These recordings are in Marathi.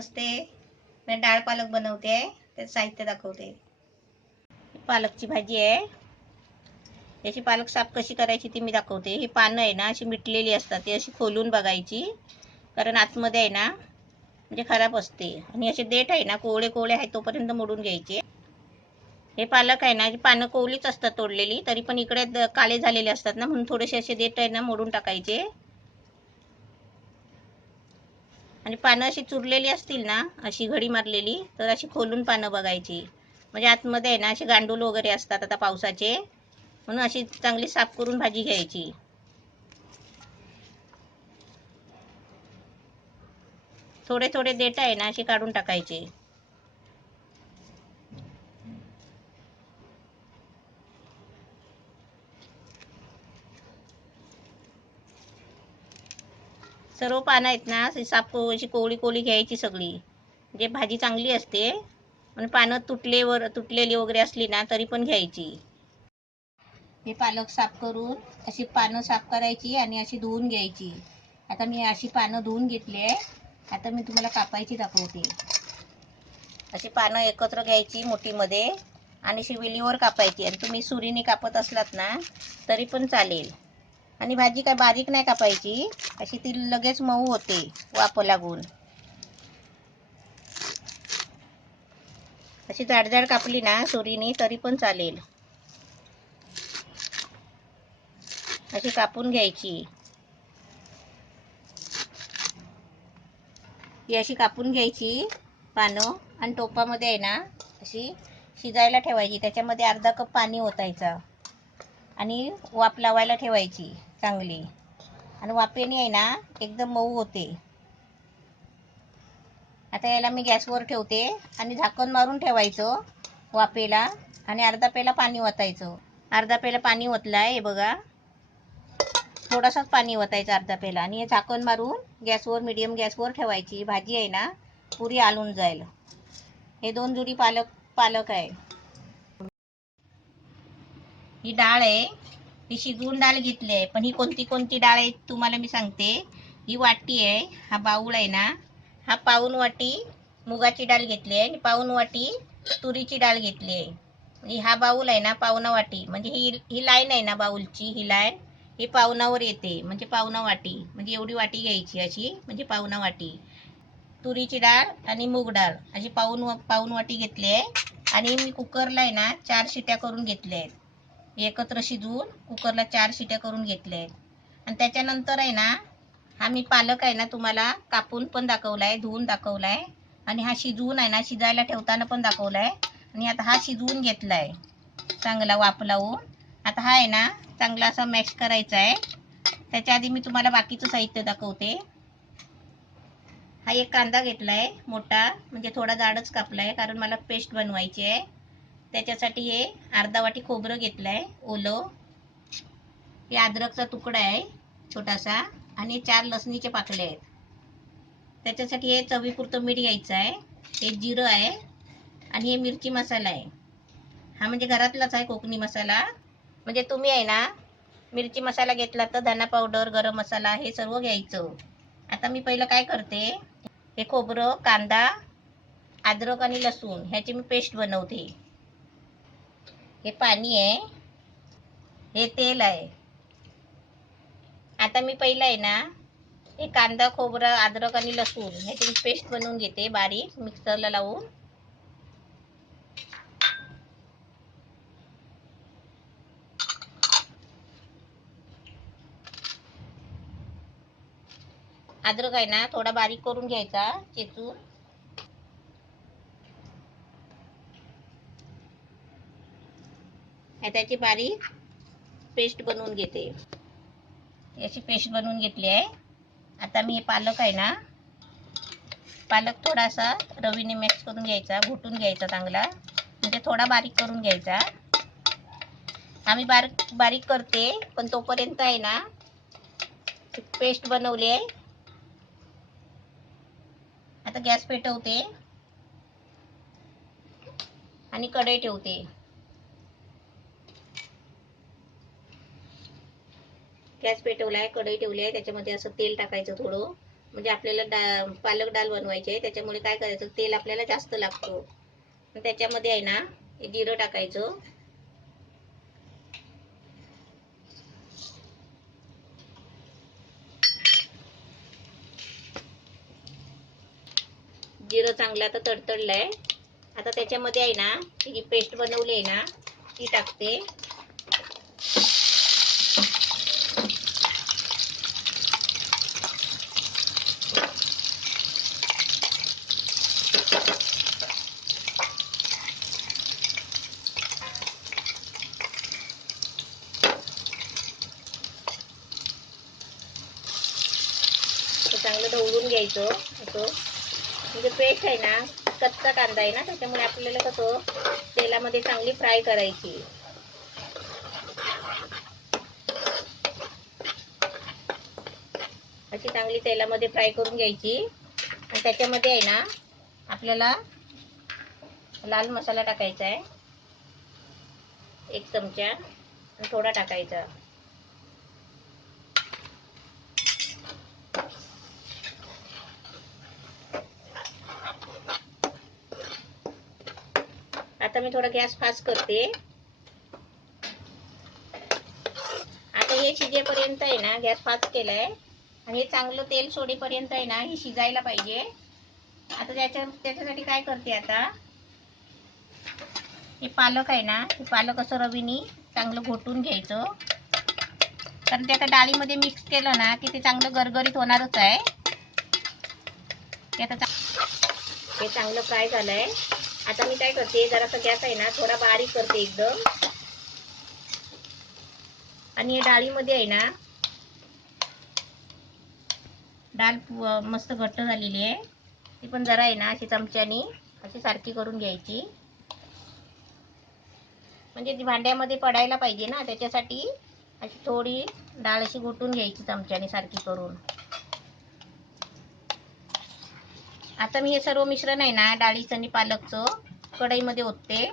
नमस्ते. मी डाळ पालक बनवते आहे. त्याचं साहित्य दाखवते. पालकची भाजी आहे. याची पालक साफ कशी करायची ती मी दाखवते. ही पानं आहे ना अशी मिटलेली असतात, ती अशी खोलून बघायची, कारण आतमध्ये आहे ना म्हणजे खराब असते. आणि असे देठ आहे ना कोवळे कोवळे आहेत तोपर्यंत मोडून घ्यायचे. हे पालक आहे ना पानं कोवलीच असतात तोडलेली, तरी पण इकडे काळे झालेले असतात ना, म्हणून थोडेसे असे देठ आहे ना मोडून टाकायचे. आणि पानं अशी चुरलेली असतील ना, अशी घडी मारलेली, तर अशी खोलून पानं बघायची. म्हणजे आतमध्ये आहे ना असे गांडूळ वगैरे असतात आता पावसाचे, म्हणून अशी चांगली साफ करून भाजी घ्यायची. थोडे थोडे देठ आहे ना असे काढून टाकायचे. सर्व पानं आहेत ना अशी साफ अशी कोवळी कोवळी घ्यायची सगळी, म्हणजे भाजी चांगली असते. आणि पानं तुटलेली वगैरे असली ना तरी पण घ्यायची. हे पालक साफ करून अशी पानं साफ करायची आणि अशी धुवून घ्यायची. आता मी अशी पानं धुवून घेतली आहे. आता मी तुम्हाला कापायची दाखवते. अशी पानं एकत्र घ्यायची मोठीमध्ये आणि अशी वेलीवर कापायची. आणि तुम्ही सुरीने कापत असलात ना तरी पण चालेल. आणि भाजी काय बारीक नाही कापायची, अशी ती लगेच मऊ होते वाफ लागून. अशी जाडजाड कापली ना सुरीने तरी पण चालेल. अशी कापून घ्यायची. ही अशी कापून घ्यायची पानं आणि टोपामध्ये आहे ना अशी शिजायला ठेवायची. त्याच्यामध्ये अर्धा कप पाणी ओतायचं आणि वाफ लावायला ठेवायची चांगली. आणि वाफेने आहे ना एकदम मऊ होते. आता याला मी गॅसवर ठेवते आणि झाकण मारून ठेवायचं वाफेला. आणि अर्धा पेला पाणी ओतायचं. अर्धा पेला पाणी ओतलाय हे बघा, थोडासाच पाणी ओतायचं अर्धा पेला. आणि हे झाकण मारून गॅसवर मीडियम गॅसवर ठेवायची. भाजी आहे ना पुरी आलून जाईल. हे 2 जुडी पालक आहे. ही डाळ आहे, ही शिजवून डाळ घेतली आहे. पण ही कोणती कोणती डाळ आहे तुम्हाला मी सांगते. ही वाटी आहे, हा बाऊल आहे ना, हा पाऊन वाटी मुगाची डाळ घेतली आहे आणि पाऊन वाटी तुरीची डाळ घेतली आहे. म्हणजे हा बाऊल आहे ना पावणा वाटी, म्हणजे ही लाईन आहे ना बाऊलची, ही लाईन ही पावनावर येते. म्हणजे पावणा वाटी, म्हणजे एवढी वाटी घ्यायची अशी, म्हणजे पावणा वाटी. तुरीची डाळ आणि मूग डाळ अशी पाऊन वाटी घेतली आहे. आणि मी कुकरला आहे ना 4 शिट्या करून घेतल्या आहेत. एकत्र शिजवून कुकरला 4 शिट्या करून घेतल्या आहेत. आणि त्याच्यानंतर आहे ना हा मी पालक आहे ना तुम्हाला कापून पण दाखवलाय, धुवून दाखवलाय. आणि हा शिजवून आहे ना शिजायला ठेवताना पण दाखवलाय. आणि आता हा शिजवून घेतलाय चांगला वाफ लावून. आता हा आहे ना चांगला असा मॅश करायचा आहे. त्याच्या आधी मी तुम्हाला बाकीचं साहित्य दाखवते. हा एक कांदा घेतलाय मोठा, म्हणजे थोडा जाडच कापलाय कारण मला पेस्ट बनवायची आहे. त्याच्यासाठी हे अर्धा वाटी खोबरं घेतलंय ओलं. हे अद्रकचा तुकडा आहे छोटासा. आणि 4 लसणीचे पाकळे आहेत. त्याच्यासाठी हे चवीपुरतं मीठ घ्यायचं आहे. हे जिरं आहे आणि हे मिरची मसाला आहे. हा म्हणजे घरातलाच आहे कोकणी मसाला. म्हणजे तुम्ही आहे ना मिरची मसाला घेतला तर धना पावडर, गरम मसाला हे सर्व घ्यायचं. आता मी पहिलं काय करते, हे खोबरं, कांदा, अद्रक आणि लसूण ह्याची मी पेस्ट बनवते. हे पाणी आहे, हे तेल आहे. आता मी पहिलं आहे ना हे कांदा, खोबरं, अद्रक आणि लसूण ह्याची मी पेस्ट बनवून घेते बारीक मिक्सरला लावून. अद्रक आहे ना थोडा बारीक करून घ्यायचा चेचून. त्याची बारीक पेस्ट बनवून घेते. याची पेस्ट बनवून घेतली आहे. आता मी हे पालक आहे ना, पालक थोडासा रवीने मिक्स करून घ्यायचा, घोटून घ्यायचा चांगला, म्हणजे थोडा बारीक करून घ्यायचा. आम्ही बारीक करते, पण तोपर्यंत आहे ना पेस्ट बनवली आहे. आता गॅस पेटवते आणि कढई ठेवते. गॅस पेटवलाय, कढई ठेवली आहे. त्याच्यामध्ये असं तेल टाकायचं थोडं. म्हणजे आपल्याला पालक डाळ बनवायची आहे, त्याच्यामुळे काय करायचं, तेल आपल्याला जास्त लागतो. त्याच्यामध्ये आहे ना जिरं टाकायचं, जिरं चांगलं आता तडतडलंय. आता त्याच्यामध्ये आहे ना जी पेस्ट बनवली आहे ना ती टाकते. चांगलं ढवळून घ्यायचं असं. म्हणजे पेस्ट आहे ना कच्चा कांदा आहे ना, त्याच्यामुळे आपल्याला कसं तेलामध्ये चांगली फ्राय करायची. अशी चांगली तेलामध्ये फ्राय करून घ्यायची. आणि त्याच्यामध्ये आहे ना आपल्याला लाल मसाला टाकायचा आहे 1 चमचा, आणि थोडा टाकायचा. आता मी थोडा गॅस फास्ट करते. आता हे शिजेपर्यंत आहे ना गॅस फास्ट केलाय, आणि हे चांगलं तेल सोडेपर्यंत आहे ना हे शिजायला पाहिजे. आता त्याच्यासाठी काय करते, आता हे पालक आहे ना, हे पालक असं रवीनी चांगलं घोटून घ्यायचं. कारण ते आता डाळीमध्ये मिक्स केलं ना की ते चांगलं गरगरीत होणारच आहे. हे चांगलं फ्राय झालंय. आता मी काय करते, जरासा गॅस आहे ना थोडा बारीक करते एकदम. आणि हे डाळीमध्ये आहे ना डाळ मस्त घट्ट झालेली आहे. ती पण जरा आहे ना अशी चमच्यानी अशी सारखी करून घ्यायची. म्हणजे ती भांड्यामध्ये पडायला पाहिजे ना, त्याच्यासाठी अशी थोडी डाळ अशी घोटून घ्यायची चमच्याने सारखी करून. आता मी हे सर्व मिश्रण आहे ना डाळीचं आणि पालकचं कढईमध्ये ओतते.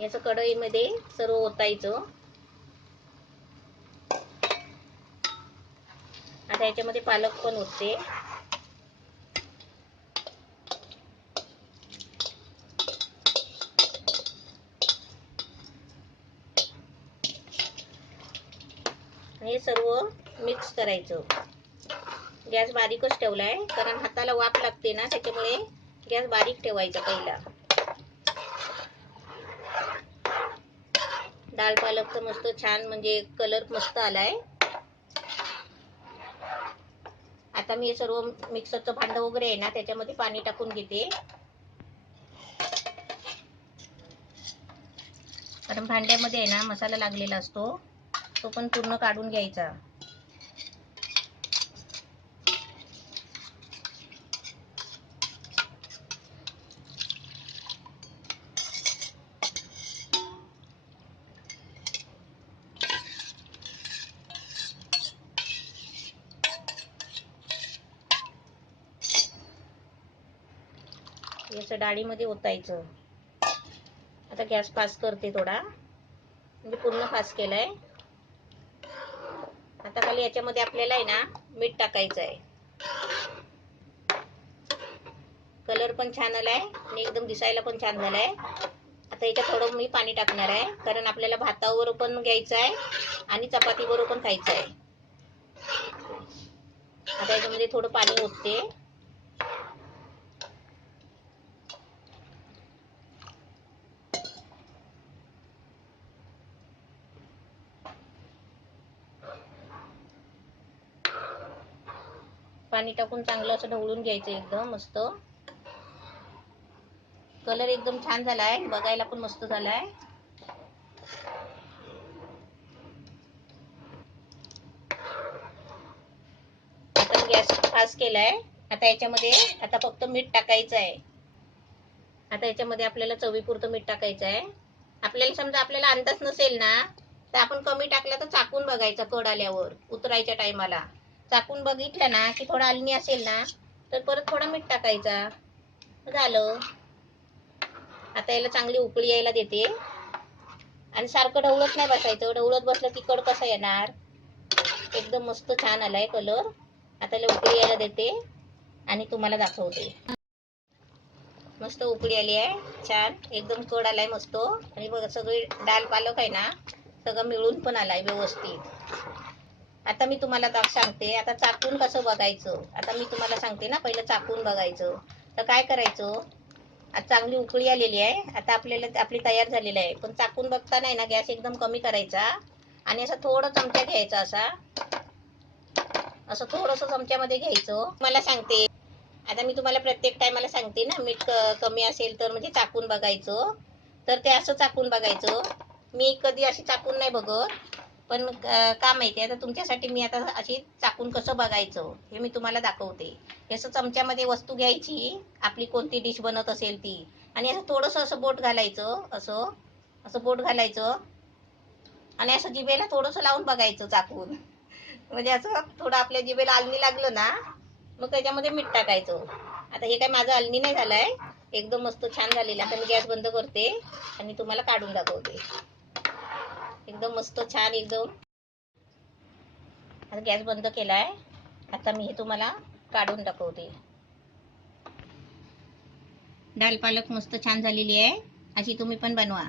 याचं कढईमध्ये सर्व ओतायचं. आता याच्यामध्ये पालक पण ओतते. हे सर्व मिक्स करायचं. गॅस बारीकच ठेवलाय, कारण हाताला वाफ लागते ना, त्याच्यामुळे गॅस बारीक ठेवायचा पहिला. डाळ पालकचं मस्त छान म्हणजे कलर मस्त आलाय. आता मी हे सर्व मिक्सरचं भांडं वगैरे आहे ना त्याच्यामध्ये पाणी टाकून घेते. कारण भांड्यामध्ये आहे ना मसाला लागलेला असतो, तो पण पूर्ण काढून घ्यायचा. याचं डाळीमध्ये ओतायचं. आता गॅस फास्ट करते थोडा, म्हणजे पूर्ण फास्ट केलाय. आता खाली याच्यामध्ये आपल्याला आहे ना मीठ टाकायचं आहे. कलर पण छान आलाय आणि एकदम दिसायला पण छान झालाय. आता याच्यात थोडं मी पाणी टाकणार आहे, कारण आपल्याला भातावर पण घ्यायचं आहे आणि चपातीवर पण खायचं आहे. आता याच्यामध्ये थोडं पाणी ओतते. पाणी टाकून चांगलं असं ढवळून घ्यायचं एकदम मस्त. कलर एकदम छान झालाय, बघायला पण मस्त झालाय. आता गॅस फास्ट केलाय. आता याच्यामध्ये आता फक्त मीठ टाकायचं आहे. आता याच्यामध्ये आपल्याला चवीपुरतं मीठ टाकायचं आहे. आपल्याला समजा आपल्याला अंदाज नसेल ना तर आपण कमी टाकला तर चाकून बघायचा, कड आल्यावर उतरायच्या टायमाला चाकून बघितलं ना की थोडा अलनी असेल ना तर परत थोडा मीठ टाकायचा. झालं. आता याला चांगली उकळी यायला देते. आणि सारखं ढवळत नाही बसायचं, ढवळत बसलं की कड कसा येणार. एकदम मस्त छान आलाय कलर. आता उकळी यायला देते आणि तुम्हाला दाखवते. मस्त उकळी आली आहे, छान एकदम कड आलाय मस्त. आणि बघा सगळी डाळ पालक आहे ना, सगळं मिळून पण आलाय व्यवस्थित. आता मी तुम्हाला सांगते आता चाकून कसं बघायचं. आता मी तुम्हाला सांगते ना, पहिलं चाकून बघायचं. तर काय करायचं, आता चांगली उकळी आलेली आहे, आता आपल्याला आपली तयार झालेली आहे. पण चाकून बघताना ना गॅस एकदम कमी करायचा आणि असं थोडं चमचा घ्यायचा, असं थोडंसं चमच्यामध्ये घ्यायचं. मला सांगते आता मी तुम्हाला प्रत्येक टायमाला सांगते ना, मीठ कमी असेल तर म्हणजे चाकून बघायचं. तर ते असं चाकून बघायचं. मी कधी अशी चाकून नाही बघत, पण का माहिती आहे, आता तुमच्यासाठी मी आता अशी चाकून कसं बघायचं हे मी तुम्हाला दाखवते. असं चमच्यामध्ये वस्तू घ्यायची, आपली कोणती डिश बनत असेल ती, आणि असं थोडंसं असं बोट घालायचं, असं असं बोट घालायचं आणि असं जिभेला थोडंसं लावून बघायचं चाकून. म्हणजे असं थोडं आपल्या जिभेला आलणी लागलं ना, मग त्याच्यामध्ये मीठ टाकायचं. आता हे काय माझं आलणी नाही झालंय, एकदम मस्त छान झालेलं. आता मी गॅस बंद करते आणि तुम्हाला काढून दाखवते. एकदम मस्त छान एकदम. आता गॅस बंद केलाय, आता मी हे तुम्हाला काढून दाखवते. डाळ पालक मस्त छान झालेली आहे, अशी तुम्ही पण बनवा.